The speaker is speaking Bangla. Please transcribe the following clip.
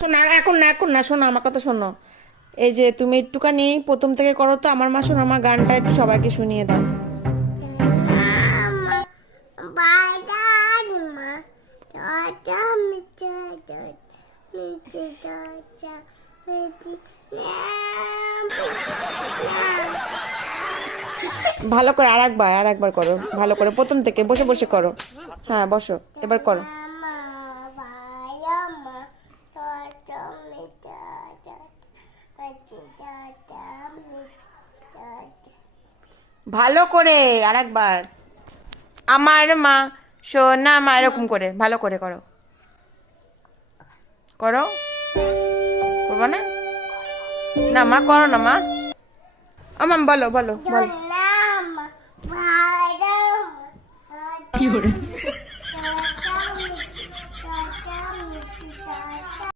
শোনো এখন না, এখন না, শোনো আমার কথা শোনো। এই যে তুমি একটুখানি প্রথম থেকে করো তো, আমার মা শোনো, আমার গানটা একটু সবাইকে শুনিয়ে দাও। ভালো করে আরেকবার, আরেকবার করো ভালো করে, প্রথম থেকে বসে বসে করো। হ্যাঁ বসো, এবার করো। ভালো করে আরেকবার। আমার মা সোনা মা, এরকম করে ভালো করে করো। করো, করবো না? না মা, করো না মা। আমাম বলো বলো বলো।